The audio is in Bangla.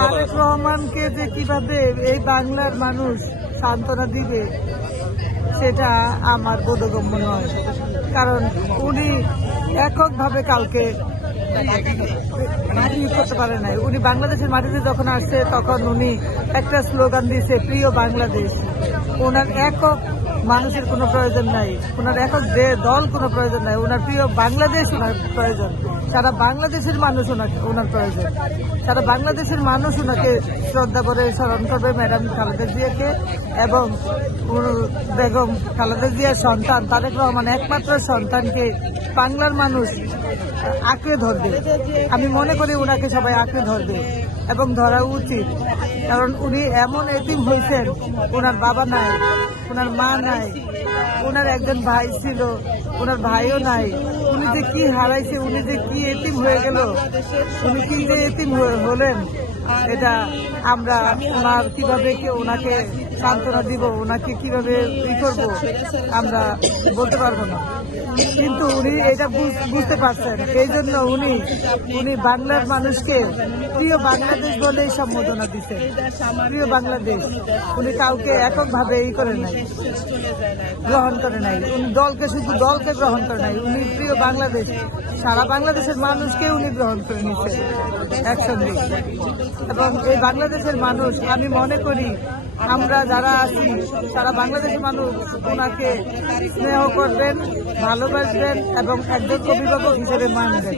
তারেক রহমানকে যে কিভাবে এই বাংলার মানুষ সান্ত্বনা দিবে সেটা আমার বোধগম্য নয়, কারণ উনি এককভাবে কাউকে করতে পারে নাই। উনি বাংলাদেশের মাটিতে যখন আসছে তখন উনি একটা স্লোগান দিয়েছে, প্রিয় বাংলাদেশ। ওনার একক মানুষের কোনো প্রয়োজন নাই, ওনার একক দল কোনো প্রয়োজন নাই, ওনার প্রিয় বাংলাদেশ ওনার প্রয়োজন। সারা বাংলাদেশের মানুষ ওনার প্রয়োজন। সারা বাংলাদেশের মানুষ ওনাকে শ্রদ্ধা করে স্মরণ করবে ম্যাডাম খালেদা জিয়াকে, এবং বেগম খালেদা জিয়ার সন্তান তারেক রহমান একমাত্র সন্তানকে বাংলার মানুষ আঁকড়ে ধরবে। আমি মনে করি ওনাকে সবাই আঁকড়ে ধরবে এবং ধরা উচিত, কারণ উনি এমন এতিম হয়েছেন, ওনার বাবা নাই, ওনার মা নাই, ওনার একজন ভাই ছিল, ওনার ভাইও নাই। উনি যে কি হারাইছে, উনি যে কি এতিম হয়ে গেল, উনি কি যে এতিম হলেন, এটা আমরা ওনার কিভাবে ওনাকে সান্ত্বনা দিব, ওনাকে কিভাবে করবো আমরা বলতে পারবো না। কিন্তু উনি এটা বুঝতে পারছেন, এই জন্য উনি বাংলার মানুষকে প্রিয় বাংলাদেশ বলেই সম্বোধনা দিচ্ছেন, প্রিয় বাংলাদেশ। উনি কাউকে এককভাবে করে নাই, গ্রহণ করে নাই। উনি শুধু দলকে গ্রহণ করে নাই, উনি প্রিয় বাংলাদেশ, সারা বাংলাদেশের মানুষকে উনি গ্রহণ করে নিচ্ছেন একসঙ্গে। এবং এই বাংলাদেশের মানুষ, আমি মনে করি আমরা যারা আছি সারা বাংলাদেশের মানুষ ওনাকে স্নেহ করবেন, ভালোবাসবেন এবং একজন অভিভাবক হিসেবে মানবেন।